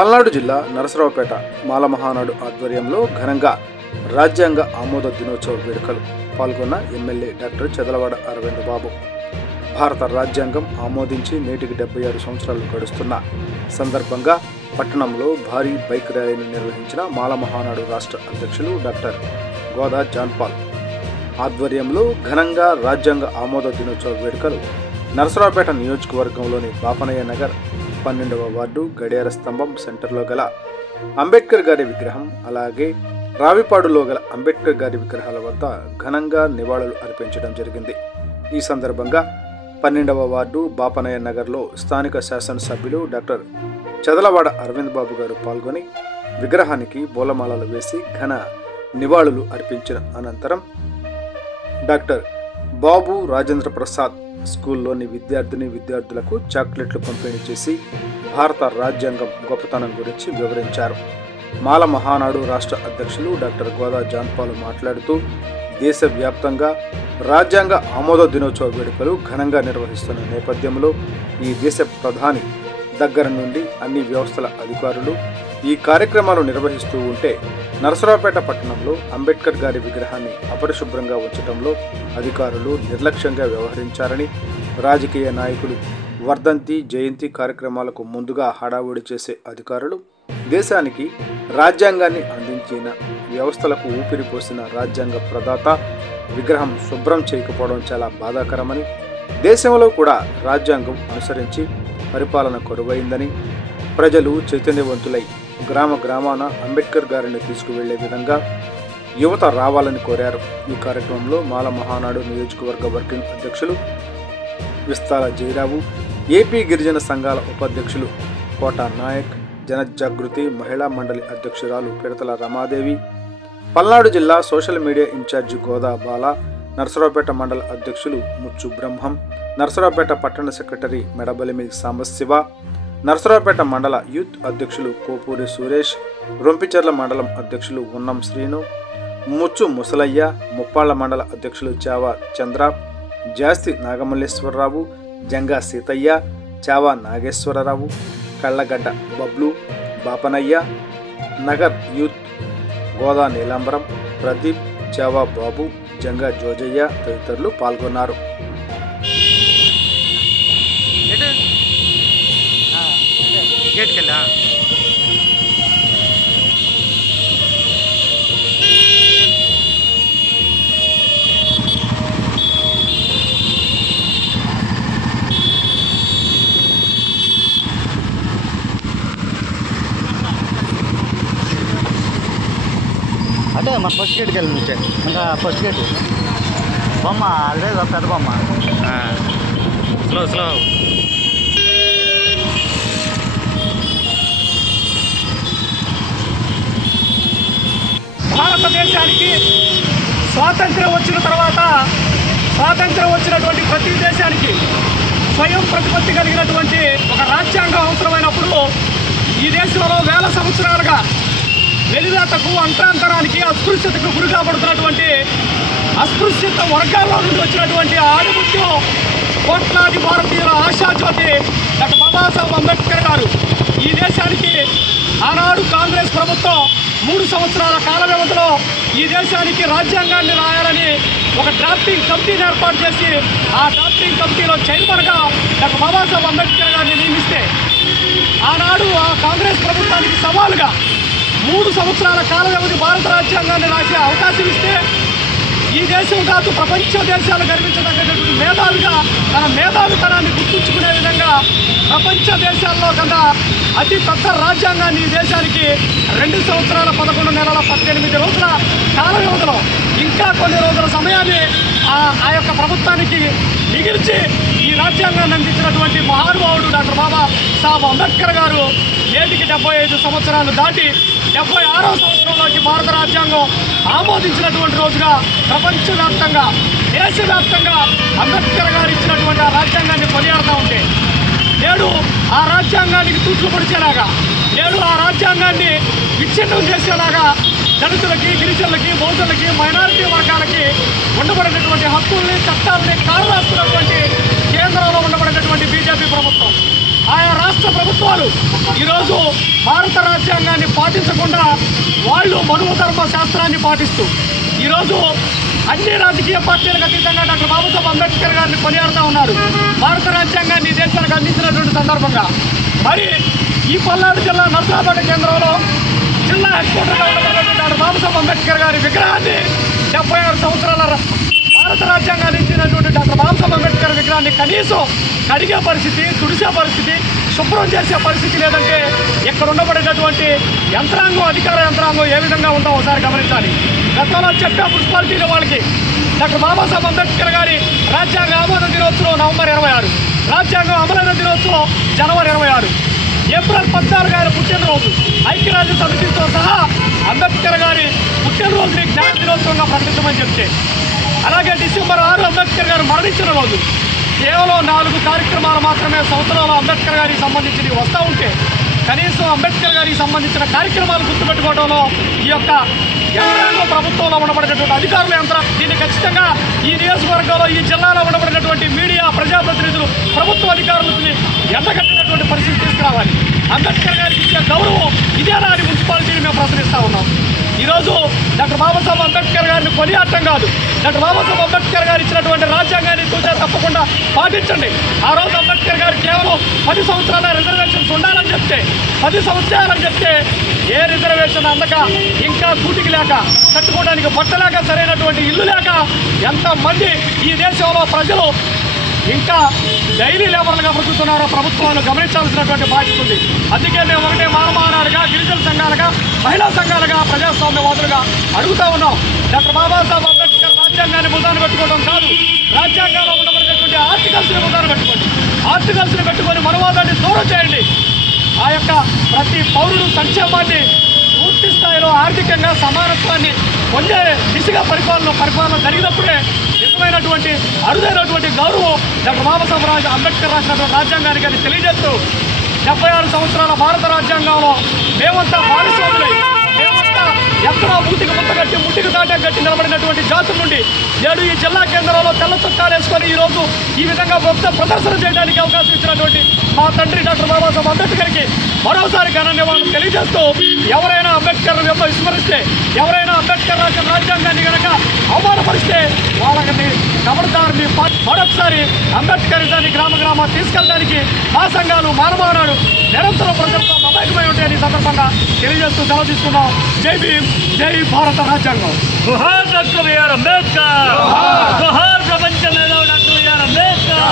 పల్నాడు జిల్లా నరసరావుపేట మాల మహానాడు ఆధ్వర్యంలో ఘనంగా రాజ్యాంగ ఆమోద దినోత్సవ వేడుకలు పాల్గొన్న ఎమ్మెల్యే డాక్టర్ చదలవాడ అరవింద్ బాబు. భారత రాజ్యాంగం ఆమోదించి నేటికి 76 సంవత్సరాలు గడుస్తున్న సందర్భంగా పట్టణంలో భారీ బైక్ ర్యాలీని నిర్వహించిన మాల మహానాడు రాష్ట్ర అధ్యక్షులు డాక్టర్ గోదా జాన్పాల్ ఆధ్వర్యంలో ఘనంగా రాజ్యాంగ ఆమోద దినోత్సవ వేడుకలు నరసరావుపేట నియోజకవర్గంలోని బాపనయ్య నగర్ 12వ వార్డు గడియార స్తంభం సెంటర్లో గల అంబేద్కర్ గారి విగ్రహం, అలాగే రావిపాడులో గల అంబేద్కర్ గారి విగ్రహాల వద్ద ఘనంగా నివాళులు అర్పించడం జరిగింది. ఈ సందర్భంగా 12వ వార్డు బాపనయ్య నగర్లో స్థానిక శాసనసభ్యులు డాక్టర్ చదలవాడ అరవింద్ బాబు గారు పాల్గొని విగ్రహానికి పూలమాలలు వేసి ఘన నివాళులు అర్పించిన అనంతరం డాక్టర్ బాబు రాజేంద్ర ప్రసాద్ స్కూల్లోని విద్యార్థులకు చాక్లెట్లు పంపిణీ చేసి భారత రాజ్యాంగం గొప్పతనం గురించి వివరించారు. మాల మహానాడు రాష్ట్ర అధ్యక్షులు డాక్టర్ గోదా జాన్పాల్ మాట్లాడుతూ దేశవ్యాప్తంగా రాజ్యాంగ ఆమోద దినోత్సవ వేడుకలు ఘనంగా నిర్వహిస్తున్న నేపథ్యంలో ఈ దేశ ప్రధాని దగ్గర నుండి అన్ని వ్యవస్థల అధికారులు ఈ కార్యక్రమాలు నిర్వహిస్తూ ఉంటే నరసరావుపేట పట్టణంలో అంబేద్కర్ గారి విగ్రహాన్ని అపరిశుభ్రంగా ఉంచడంలో అధికారులు నిర్లక్ష్యంగా వ్యవహరించారని, రాజకీయ నాయకులు వర్ధంతి జయంతి కార్యక్రమాలకు ముందుగా హడావుడి చేసే అధికారులు దేశానికి రాజ్యాంగాన్ని అందించిన వ్యవస్థలకు ఊపిరి పోసిన రాజ్యాంగ ప్రదాత విగ్రహం శుభ్రం చేయకపోవడం చాలా బాధాకరమని, దేశంలో కూడా రాజ్యాంగం అనుసరించి పరిపాలన కొరవైందని, ప్రజలు చైతన్యవంతులై గ్రామాన అంబేద్కర్ గారిని తీసుకువెళ్లే విధంగా యువత రావాలని కోరారు. ఈ కార్యక్రమంలో మాల మహానాడు నియోజకవర్గ వర్కింగ్ అధ్యక్షులు విస్తాల జయరావు, ఏపీ గిరిజన సంఘాల ఉపాధ్యక్షులు కోట నాయక్, జనజాగృతి మహిళా మండలి అధ్యక్షురాలు పిడతల రమాదేవి, పల్నాడు జిల్లా సోషల్ మీడియా ఇన్ఛార్జి గోదా బాల, నరసరావుపేట మండల అధ్యక్షులు ముచ్చు బ్రహ్మం, నరసరావుపేట పట్టణ సెక్రటరీ మెడబలిమి సాంబశివ, నరసరావుపేట మండల యూత్ అధ్యక్షులు కోపూరి సురేష్, రొంపిచెర్ల మండలం అధ్యక్షులు ఉన్నం శ్రీను, ముచ్చు ముసలయ్య, ముప్పాళ్ల మండల అధ్యక్షులు చావా చంద్ర, జాస్తి నాగమల్లేశ్వరరావు, జంగా సీతయ్య, చావా నాగేశ్వరరావు, కళ్ళగడ్డ బబ్లు, బాపనయ్య నగర్ యూత్ గోదా నీలాంబరం, ప్రదీప్, చావా బాబు, జంగా జోజయ్య తదితరులు పాల్గొన్నారు. అంటే మా ఫస్ట్ గేట్కి వెళ్ళి నుంచే ఇంకా ఫస్ట్ గేట్ బొమ్మ అదే పెద్ద బొమ్మ స్లో భారతదేశానికి స్వాతంత్ర్యం వచ్చిన తర్వాత స్వాతంత్ర్యం వచ్చినటువంటి ప్రతి దేశానికి స్వయం ప్రతిపత్తి కలిగినటువంటి ఒక రాజ్యాంగం అవసరమైనప్పుడు ఈ దేశంలో వేల సంవత్సరాలుగా వెలివేతకు, అంతరాంతరానికి, అస్పృశ్యతకు గురి కాబడుతున్నటువంటి అస్పృశ్యత వర్గాల్లో నుండి వచ్చినటువంటి ఆధిపత్యం కోట్లాది భారతీయుల ఆశాజ్యోతి డాక్టర్ బాబాసాహెబ్ అంబేద్కర్ గారు ఈ దేశానికి ఆనాడు కాంగ్రెస్ ప్రభుత్వం 3 సంవత్సరాల కాల వ్యవధిలో ఈ దేశానికి రాజ్యాంగాన్ని రాయాలని ఒక డ్రాఫ్టింగ్ కమిటీని ఏర్పాటు చేసి ఆ డ్రాఫ్టింగ్ కమిటీలో చైర్మన్గా డాక్టర్ బాబాసాహెబ్ అంబేద్కర్ గారిని నియమిస్తే ఆనాడు ఆ కాంగ్రెస్ ప్రభుత్వానికి సవాలుగా 3 సంవత్సరాల కాల వ్యవధి భారత రాజ్యాంగాన్ని రాసే అవకాశం ఇస్తే ఈ దేశం కాదు ప్రపంచ దేశాలు గర్వించదగ్గటువంటి మేధావిగా తన మేధావితనాన్ని గుర్తుంచుకునే విధంగా ప్రపంచ దేశాల్లో కన్నా అతి పెద్ద రాజ్యాంగాన్ని ఈ దేశానికి 2 సంవత్సరాల 11 నెలల 18 రోజుల కాల వ్యవధిలో ఇంకా కొన్ని రోజుల సమయాన్ని ఆ యొక్క ప్రభుత్వానికి మిగిల్చి ఈ రాజ్యాంగాన్ని అందించినటువంటి మహానుభావుడు డాక్టర్ బాబాసాహెబ్ అంబేద్కర్ గారు నేటికి 75 సంవత్సరాలు దాటి 76వ సంవత్సరంలోకి భారత రాజ్యాంగం ఆమోదించినటువంటి రోజుగా ప్రపంచవ్యాప్తంగా దేశవ్యాప్తంగా అంబేద్కర్ గారు ఇచ్చినటువంటి ఆ రాజ్యాంగాన్ని కొనియాడుతూ ఉంటే నేడు ఆ రాజ్యాంగానికి తూట్లు పొడిచేలాగా, నేడు ఆ రాజ్యాంగాన్ని విచ్ఛిన్నం చేసేలాగా దళితులకి, గిరిజనులకి, బౌద్ధులకి, మైనారిటీ వర్గాలకి ఉండబడినటువంటి హక్కుల్ని, చట్టాలని కాలు రాస్తున్నటువంటి కేంద్రంలో ఉండబడినటువంటి బీజేపీ ప్రభుత్వం ఆయా రాష్ట్ర ప్రభుత్వాలు ఈరోజు భారత రాజ్యాంగాన్ని పాటించకుండా వాళ్ళు మనువు ధర్మ శాస్త్రాన్ని పాటిస్తూ ఈరోజు అన్ని రాజకీయ పార్టీలకు అతీతంగా డాక్టర్ బాబాసాహెబ్ అంబేద్కర్ గారిని కొనియాడుతూ ఉన్నారు. భారత రాజ్యాంగాన్ని దేశానికి అందించినటువంటి సందర్భంగా మరి ఈ పల్నాడు జిల్లా నర్సరాపేట కేంద్రంలో జిల్లా హెడ్ క్వార్టర్లో ఉన్నటువంటి డాక్టర్ బాబాసాహెబ్ అంబేద్కర్ గారి విగ్రహాన్ని 76 సంవత్సరాల భారత రాజ్యాంగాన్ని ఇచ్చినటువంటి డాక్టర్ బాబాసాహెబ్ అంబేద్కర్ విగ్రహాన్ని కనీసం కడిగే పరిస్థితి, తుడిసే పరిస్థితి, శుభ్రం చేసే పరిస్థితి లేదంటే ఇక్కడ ఉండబడేటటువంటి యంత్రాంగం, అధికార యంత్రాంగం ఏ విధంగా ఉందో ఒకసారి గమనించాలి. గతంలో చెప్పే మున్సిపాలిటీల వాళ్ళకి డాక్టర్ బాబాసాహెబ్ అంబేద్కర్ గారి రాజ్యాంగ ఆమోద దినోత్సవం నవంబర్ 26, రాజ్యాంగం అమలైన దినోత్సవం జనవరి 26, ఏప్రిల్ 14 ఆయన పుట్టినరోజు ఐక్యరాజ్య సమితితో సహా అంబేద్కర్ గారి పుట్టినరోజుని జ్ఞాన దినోత్సవంగా ప్రకటించమని చెప్తే, అలాగే డిసెంబర్ 6 అంబేద్కర్ గారు మరణించిన రోజు కేవలం 4 కార్యక్రమాలు మాత్రమే సంవత్సరంలో అంబేద్కర్ గారికి సంబంధించినవి వస్తూ ఉంటే కనీసం అంబేద్కర్ గారికి సంబంధించిన కార్యక్రమాలు గుర్తుపెట్టుకోవడంలో ఈ యొక్క యంత్రాంగం, ప్రభుత్వంలో ఉండబడినటువంటి అధికారుల యంత్రం దీన్ని ఖచ్చితంగా ఈ నియోజకవర్గంలో, ఈ జిల్లాలో ఉండబడినటువంటి మీడియా, ప్రజాప్రతినిధులు, ప్రభుత్వ అధికారులని ఎండగట్టినటువంటి పరిస్థితి తీసుకురావాలి. అంబేద్కర్ గారికి ఇచ్చే గౌరవం ఇదేనా అని మున్సిపాలిటీని మేము ప్రశ్నిస్తూ ఉన్నాం. ఈరోజు డాక్టర్ బాబాసాహెబ్ అంబేద్కర్ గారిని కొనియాడటం కాదు, డాక్టర్ బాబాసాహెబ్ అంబేద్కర్ గారు ఇచ్చినటువంటి రాజ్యాంగాన్ని తూచా తప్పకుండా పాటించండి. ఆ రోజు అంబేద్కర్ గారు కేవలం 10 సంవత్సరాల రిజర్వేషన్స్ ఉండాలని చెప్తే, 10 సంవత్సరాలని చెప్తే ఏ రిజర్వేషన్ అందక, ఇంకా కూటికి లేక, కట్టుకోవడానికి బట్టలేక, సరైనటువంటి ఇల్లు లేక ఎంతమంది ఈ దేశంలో ప్రజలు ఇంకా డైలీ లేబర్లుగా బ్రతుకుతున్నారో ప్రభుత్వాలు గమనించాల్సినటువంటి బాధ్యత ఉంది. అందుకే మేము ఒకటే మానమానాలుగా, గిరిజన సంఘాలుగా, మహిళా సంఘాలుగా, ప్రజాస్వామ్యవాదులుగా అడుగుతా ఉన్నాం. డాక్టర్ బాబాసాహెబ్ అంబేద్కర్ రాజ్యాంగాన్ని ముద్దాన్ని పెట్టుకోవడం కాదు, రాజ్యాంగంలో ఉండబడినటువంటి ఆర్టికల్స్ని ముద్దాన్ని పెట్టుకోండి. ఆర్టికల్స్ని పెట్టుకొని మనవాదాన్ని దూరం చేయండి. ఆ యొక్క ప్రతి పౌరుడు సంక్షేమాన్ని, పూర్తి స్థాయిలో ఆర్థికంగా సమానత్వాన్ని పొందే దిశగా పరిపాలన జరిగినప్పుడే నిజమైనటువంటి అరుదైనటువంటి గౌరవం డాక్టర్ బాబాసాహెబ్ అంబేద్కర్ రాసినటువంటి రాజ్యాంగానికి అని తెలియజేస్తూ 76 సంవత్సరాల భారత రాజ్యాంగంలో మేమంతా భారస్వాములై, మేమంతా ఎక్కడో మూతికి ముట్టగట్టి, ముట్టికి దాటే గట్టి నిలబడినటువంటి జాతుల నుండి నేడు ఈ జిల్లా కేంద్రంలో తెల్ల చొక్కాలు వేసుకొని ఈరోజు ఈ విధంగా ప్రదర్శన చేయడానికి అవకాశం ఇచ్చినటువంటి మా తండ్రి డాక్టర్ బాబాసాహెబ్ అంబేద్కర్కి మరోసారి ఘన నివాళులు తెలియజేస్తూ, ఎవరైనా అంబేద్కర్ విస్మరిస్తే, ఎవరైనా అంబేద్కర్ రాసిన రాజ్యాంగాన్ని కనుక అవమానపరిస్తే వాళ్ళని కబడదారిని మరొకసారి అంబేద్కరిజాన్ని గ్రామ తీసుకెళ్ళడానికి మా సంఘాలు, మానవానాడు నిరంతరం ప్రజలతో మమేకమై ఉంటాయని సందర్భంగా తెలియజేస్తూ సెలవు తీసుకున్నాం. జై భీమ్, జై భారత రాజ్యాంగం. జోహార్ డాక్టర్ బిఆర్ అంబేద్కర్, జోహార్ ప్రపంచ మేధావి డాక్టర్ బిఆర్ అంబేద్కర్.